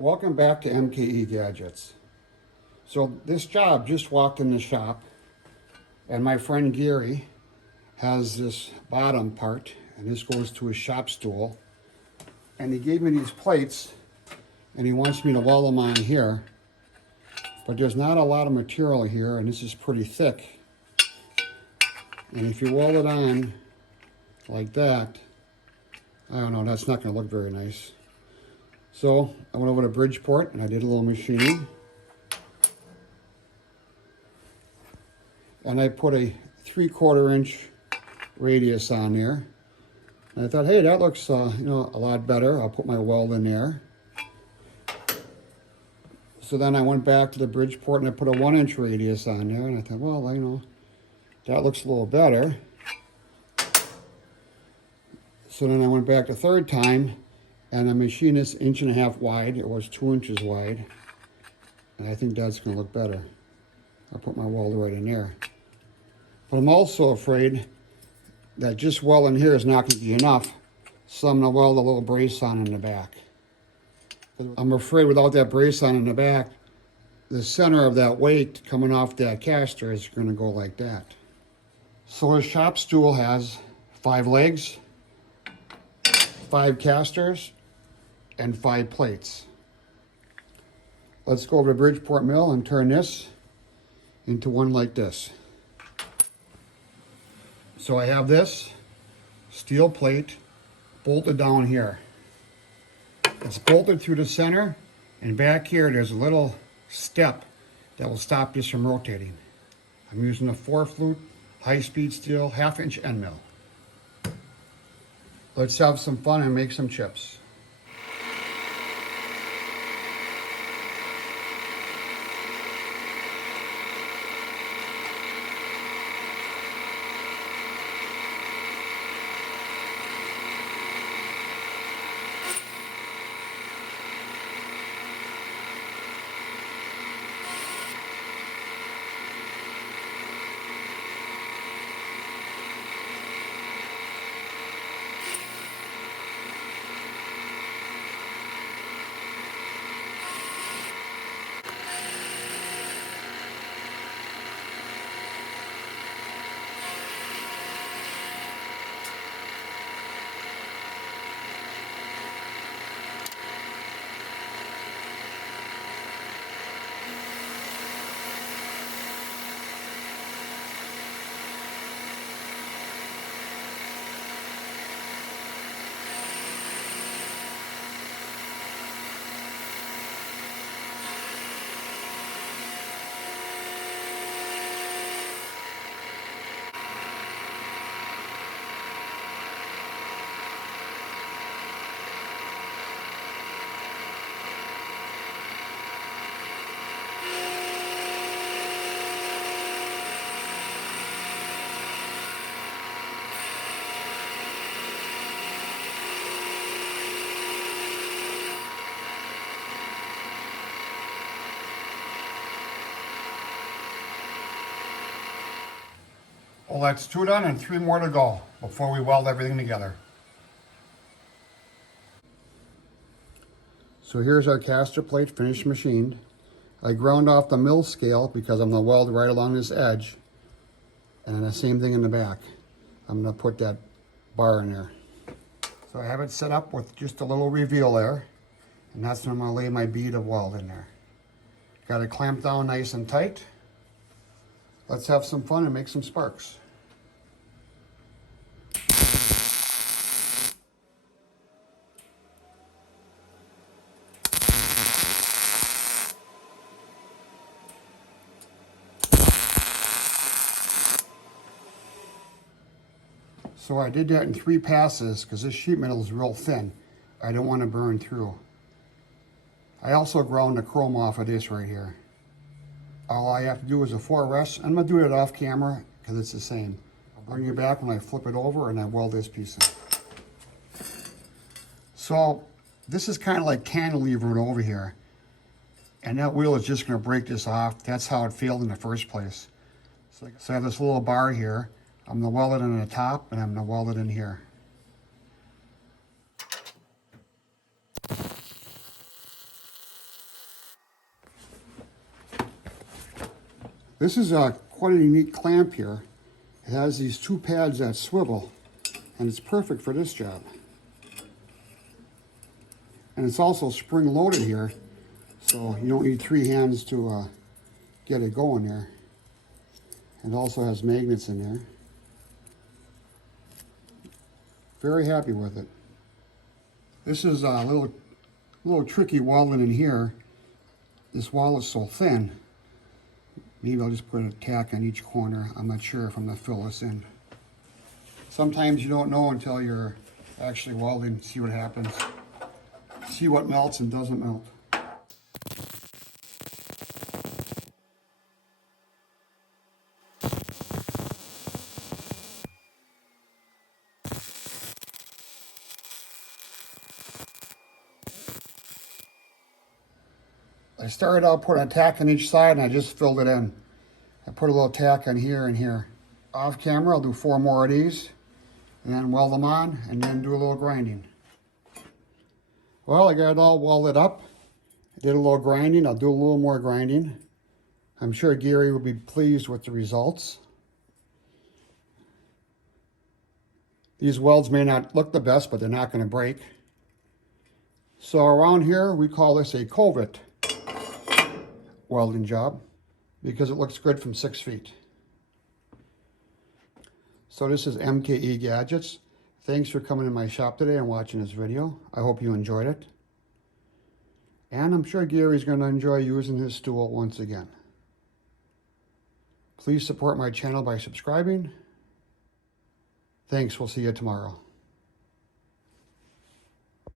Welcome back to MKE Gadgets. So this job just walked in the shop, and my friend Gary has this bottom part, and this goes to his shop stool. And he gave me these plates, and he wants me to weld them on here. But there's not a lot of material here, and this is pretty thick. And if you weld it on like that, I don't know, that's not going to look very nice. So I went over to Bridgeport and I did a little machining. And I put a 3/4 inch radius on there. And I thought, hey, that looks a lot better. I'll put my weld in there. So then I went back to the Bridgeport and I put a 1 inch radius on there. And I thought, well, that looks a little better. So then I went back the third time, and I machined this 1.5 inches wide. It was 2 inches wide. And I think that's going to look better. I'll put my welder right in there. But I'm also afraid that just welding here is not going to be enough. So I'm going to weld a little brace on in the back. I'm afraid without that brace on in the back, the center of that weight coming off that caster is going to go like that. So a shop stool has 5 legs, 5 casters, and 5 plates. Let's go over to Bridgeport Mill and turn this into one like this. So I have this steel plate bolted down here. It's bolted through the center, and back here there's a little step that will stop this from rotating. I'm using a 4-flute high-speed steel 1/2 inch end mill. Let's have some fun and make some chips. Well, that's 2 done and 3 more to go before we weld everything together. So here's our caster plate finished machined. I ground off the mill scale because I'm going to weld right along this edge. And then the same thing in the back. I'm going to put that bar in there. So I have it set up with just a little reveal there. And that's when I'm going to lay my bead of weld in there. Got it clamped down nice and tight. Let's have some fun and make some sparks. So I did that in 3 passes because this sheet metal is real thin. I don't want to burn through. I also ground the chrome off of this right here. All I have to do is a 4S. I'm going to do it off camera because it's the same. I'll bring you back when I flip it over and I weld this piece in. So this is kind of like cantilevered over here. And that wheel is just going to break this off. That's how it failed in the first place. So I have this little bar here. I'm going to weld it on the top, and I'm going to weld it in here. This is quite a unique clamp here. It has these two pads that swivel, and it's perfect for this job. And it's also spring-loaded here, so you don't need three hands to get it going there. It also has magnets in there. Very happy with it. This is a little tricky welding in here. This wall is so thin. Maybe I'll just put a tack on each corner. I'm not sure if I'm going to fill this in. Sometimes you don't know until you're actually welding. See what happens. See what melts and doesn't melt. I started out putting a tack on each side and I just filled it in. I put a little tack on here and here. Off camera, I'll do 4 more of these and then weld them on and then do a little grinding. Well, I got it all welded up. I did a little grinding. I'll do a little more grinding. I'm sure Gary will be pleased with the results. These welds may not look the best, but they're not going to break. So around here, we call this a covert welding job because it looks good from 6 feet. So this is MKE Gadgets. Thanks for coming to my shop today and watching this video. I hope you enjoyed it. And I'm sure Gary's going to enjoy using his stool once again. Please support my channel by subscribing. Thanks, we'll see you tomorrow.